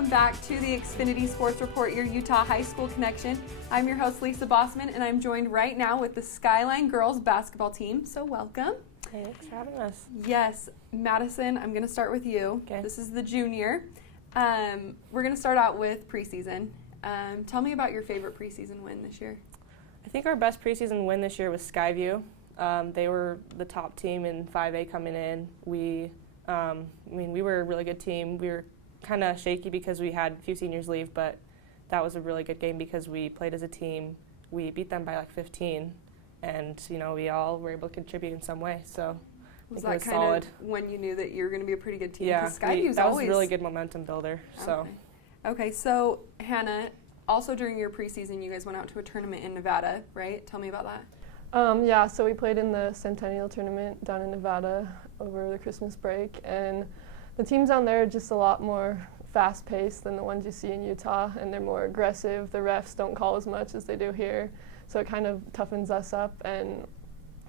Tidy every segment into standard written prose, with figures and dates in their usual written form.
welcome back to the Xfinity Sports Report, your Utah High School connection. I'm your host, Lisa Bossman, and I'm joined right now with the Skyline girls basketball team, so welcome. Thanks for having us. Yes, Madison, I'm going to start with you. Okay. This is the junior. We're going to start out with preseason. Tell me about your favorite preseason win this year. I think our best preseason win this year was Skyview. They were the top team in 5A coming in. We were a really good team. We were kind of shaky because we had a few seniors leave, but that was a really good game because we played as a team. We beat them by like 15, and we all were able to contribute in some way. So Was it that was kind solid. of when you knew that you were going to be a pretty good team? Yeah, 'Cause Skyview's that was always a really good momentum builder. So Okay, so Hannah, also during your preseason, you guys went out to a tournament in Nevada, right? Tell me about that. Yeah, so we played in the Centennial Tournament down in Nevada over the Christmas break, and the teams down there are just a lot more fast-paced than the ones you see in Utah, and they're more aggressive. The refs don't call as much as they do here, so it kind of toughens us up and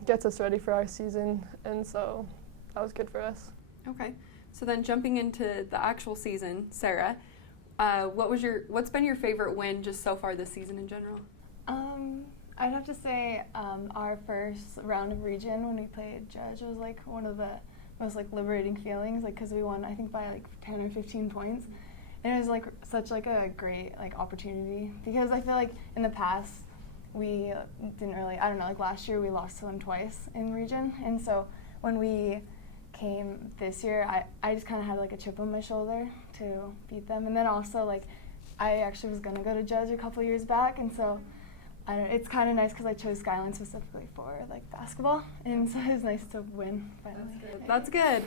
gets us ready for our season, and so that was good for us. Okay, so then jumping into the actual season, Sarah, what's been your favorite win just so far this season in general? I'd have to say our first round of region when we played Judge was like one of the most like liberating feelings, like because we won I think by like 10 or 15 points, and it was like such like a great like opportunity because I feel like in the past we didn't really, I don't know, like last year we lost to them twice in region, and so when we came this year I just kind of had like a chip on my shoulder to beat them, and then also like I actually was gonna go to Judge a couple years back, and so it's kind of nice because I chose Skyline specifically for like basketball, and so it was nice to win finally. That's good.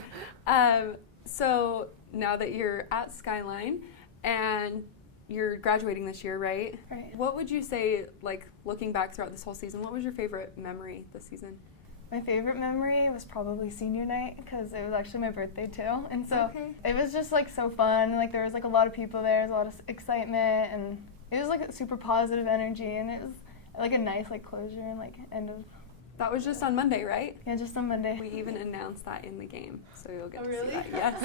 So now that you're at Skyline and you're graduating this year, right? Right. What would you say, like looking back throughout this whole season, what was your favorite memory this season? My favorite memory was probably senior night because it was actually my birthday too, and so it was just like so fun. Like there was like a lot of people there, there was a lot of excitement, and it was like a super positive energy, and it was like a nice like closure and like end of. That was just on Monday, right? Yeah, just on Monday. We even announced that in the game, so you'll get to really? see that.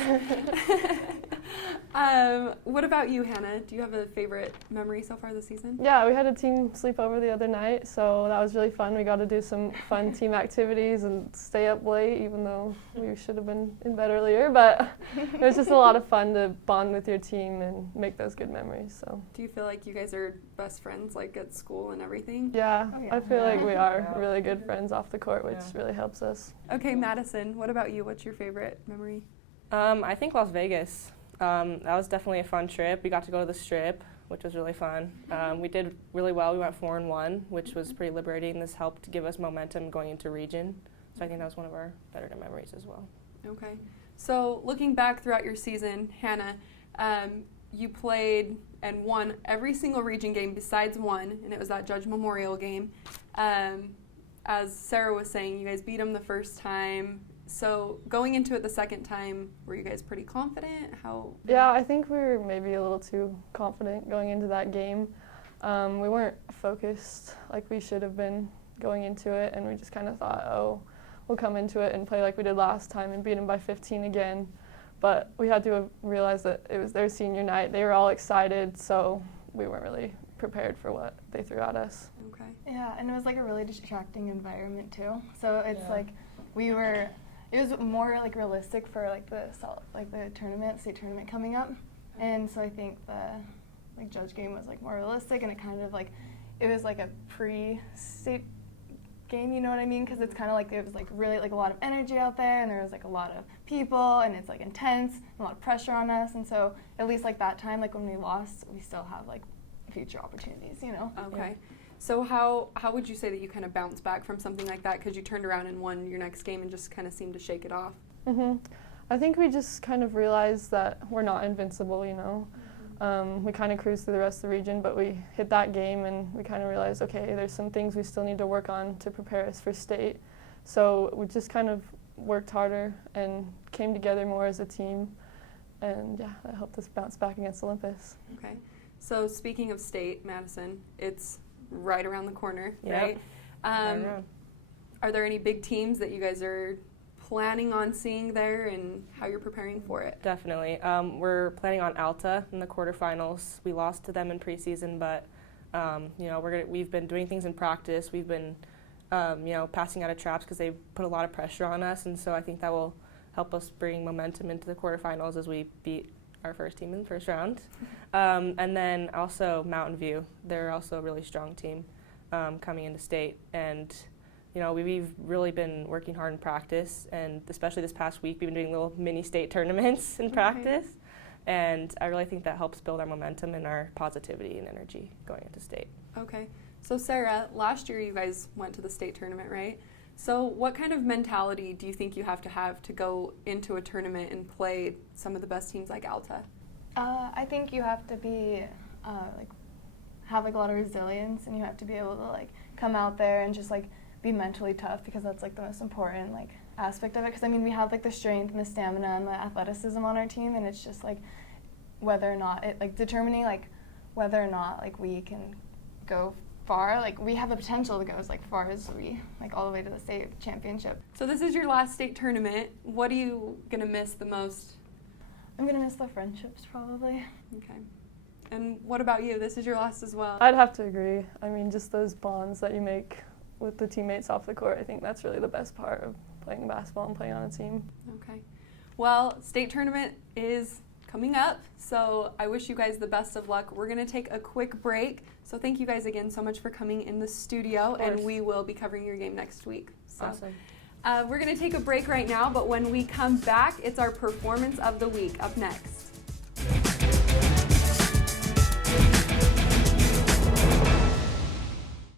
Yes. What about you, Hannah? Do you have a favorite memory so far this season? Yeah, we had a team sleepover the other night, so that was really fun. We got to do some fun team activities and stay up late, even though we should have been in bed earlier. But it was just a lot of fun to bond with your team and make those good memories. So. Do you feel like you guys are best friends, like at school and everything? Yeah, Oh, yeah. I feel like we are really good friends off the court, which really helps us. Okay, Madison, what about you? What's your favorite memory? I think Las Vegas. That was definitely a fun trip. We got to go to the Strip, which was really fun. We did really well. We went 4-1, which was pretty liberating. This helped give us momentum going into region. So I think that was one of our better memories as well. Okay. So looking back throughout your season, Hannah, you played and won every single region game besides one, and it was that Judge Memorial game. As Sarah was saying, you guys beat them the first time. So going into it the second time, were you guys pretty confident? Yeah, I think we were maybe a little too confident going into that game. We weren't focused like we should have been going into it, and we just kind of thought, we'll come into it and play like we did last time and beat them by 15 again. But we had to realize that it was their senior night. They were all excited, so we weren't really prepared for what they threw at us. Okay. Yeah, and it was like a really distracting environment too. So it's like it was more like realistic for like the state tournament coming up, and so I think the Judge game was like more realistic, and it kind of like it was like a pre-state game, you know what I mean? Because it's kind of like it was like really like a lot of energy out there, and there was like a lot of people, and it's like intense, and a lot of pressure on us, and so at least like that time, like when we lost, we still have like future opportunities, you know? Okay. Yeah. So how would you say that you kind of bounced back from something like that? Because you turned around and won your next game and just kind of seemed to shake it off. I think we just kind of realized that we're not invincible, you know. We kind of cruised through the rest of the region, but we hit that game and we kind of realized, okay, there's some things we still need to work on to prepare us for state. So we just kind of worked harder and came together more as a team, and yeah, that helped us bounce back against Olympus. Okay. So speaking of state, Madison, it's right around the corner, Yep. right? Are there any big teams that you guys are planning on seeing there and how you're preparing for it? Definitely. We're planning on Alta in the quarterfinals. We lost to them in preseason, but we've been doing things in practice. We've been passing out of traps because they put a lot of pressure on us, and so I think that will help us bring momentum into the quarterfinals as we beat our first team in the first round. And then also Mountain View. They're also a really strong team coming into state, and we've really been working hard in practice, and especially this past week we've been doing little mini state tournaments in practice, and I really think that helps build our momentum and our positivity and energy going into state. Okay. So Sarah, last year you guys went to the state tournament, right? So what kind of mentality do you think you have to go into a tournament and play some of the best teams like Alta? I think you have to be have a lot of resilience, and you have to be able to come out there and just be mentally tough, because that's the most important aspect of it. Because we have the strength and the stamina and the athleticism on our team, and it's just whether or not it determining whether or not we can go far. We have the potential to go as far as we all the way to the state championship. So this is your last state tournament. What are you gonna miss the most? I'm gonna miss the friendships probably. Okay. And what about you? This is your last as well. I'd have to agree. Just those bonds that you make with the teammates off the court, I think that's really the best part of playing basketball and playing on a team. Okay. Well, state tournament is coming up, so I wish you guys the best of luck. We're going to take a quick break, so thank you guys again so much for coming in the studio, and we will be covering your game next week. So, awesome. We're going to take a break right now, but when we come back, it's our Performance of the Week up next.